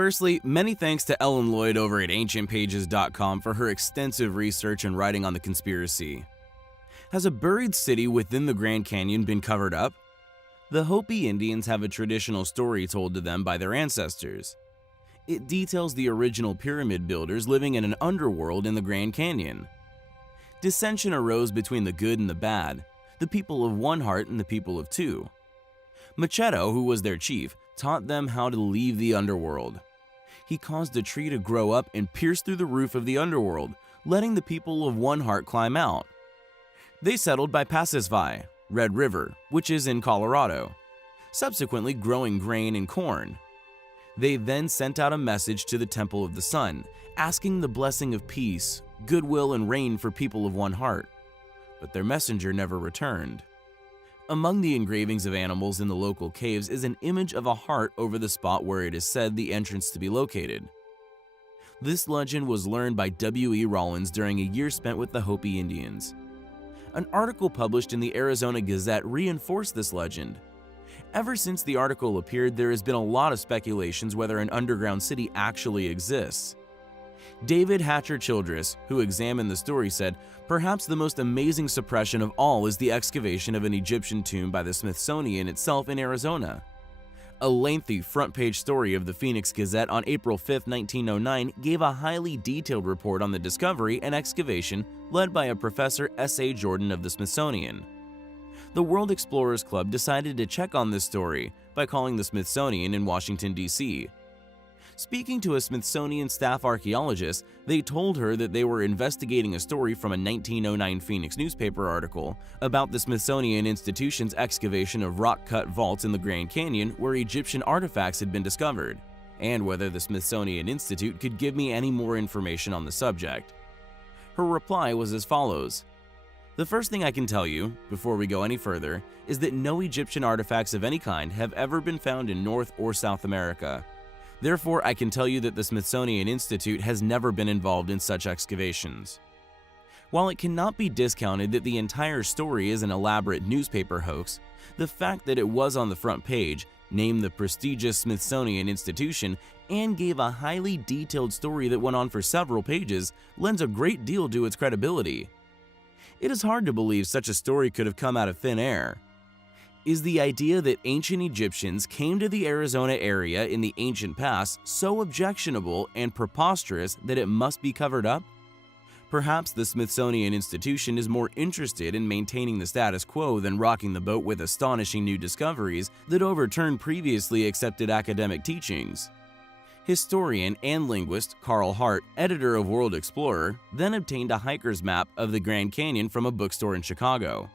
Firstly, many thanks to Ellen Lloyd over at AncientPages.com for her extensive research and writing on the conspiracy. Has a buried city within the Grand Canyon been covered up? The Hopi Indians have a traditional story told to them by their ancestors. It details the original pyramid builders living in an underworld in the Grand Canyon. Dissension arose between the good and the bad, the people of one heart and the people of two. Machado, who was their chief, taught them how to leave the underworld. He caused a tree to grow up and pierce through the roof of the underworld, letting the people of one heart climb out. They settled by Passisvi, Red River, which is in Colorado, subsequently growing grain and corn. They then sent out a message to the Temple of the Sun, asking the blessing of peace, goodwill, and rain for people of one heart, but their messenger never returned. Among the engravings of animals in the local caves is an image of a heart over the spot where it is said the entrance to be located. This legend was learned by W.E. Rollins during a year spent with the Hopi Indians. An article published in the Arizona Gazette reinforced this legend. Ever since the article appeared, there has been a lot of speculations whether an underground city actually exists. David Hatcher Childress, who examined the story, said, "Perhaps the most amazing suppression of all is the excavation of an Egyptian tomb by the Smithsonian itself in Arizona." A lengthy front-page story of the Phoenix Gazette on April 5, 1909 gave a highly detailed report on the discovery and excavation led by a Professor S.A. Jordan of the Smithsonian. The World Explorers Club decided to check on this story by calling the Smithsonian in Washington, D.C. Speaking to a Smithsonian staff archaeologist, they told her that they were investigating a story from a 1909 Phoenix newspaper article about the Smithsonian Institution's excavation of rock-cut vaults in the Grand Canyon where Egyptian artifacts had been discovered, and whether the Smithsonian Institute could give me any more information on the subject. Her reply was as follows: "The first thing I can tell you, before we go any further, is that no Egyptian artifacts of any kind have ever been found in North or South America. Therefore, I can tell you that the Smithsonian Institute has never been involved in such excavations." While it cannot be discounted that the entire story is an elaborate newspaper hoax, the fact that it was on the front page, named the prestigious Smithsonian Institution, and gave a highly detailed story that went on for several pages lends a great deal to its credibility. It is hard to believe such a story could have come out of thin air. Is the idea that ancient Egyptians came to the Arizona area in the ancient past so objectionable and preposterous that it must be covered up? Perhaps the Smithsonian Institution is more interested in maintaining the status quo than rocking the boat with astonishing new discoveries that overturn previously accepted academic teachings. Historian and linguist Carl Hart, editor of World Explorer, then obtained a hiker's map of the Grand Canyon from a bookstore in Chicago.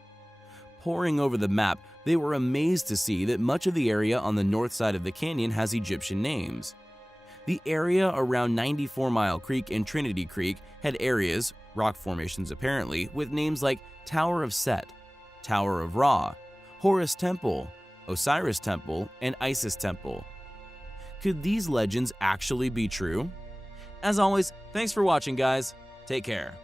Poring over the map, they were amazed to see that much of the area on the north side of the canyon has Egyptian names. The area around 94 Mile Creek and Trinity Creek had areas, rock formations apparently, with names like Tower of Set, Tower of Ra, Horus Temple, Osiris Temple, and Isis Temple. Could these legends actually be true? As always, thanks for watching, guys. Take care.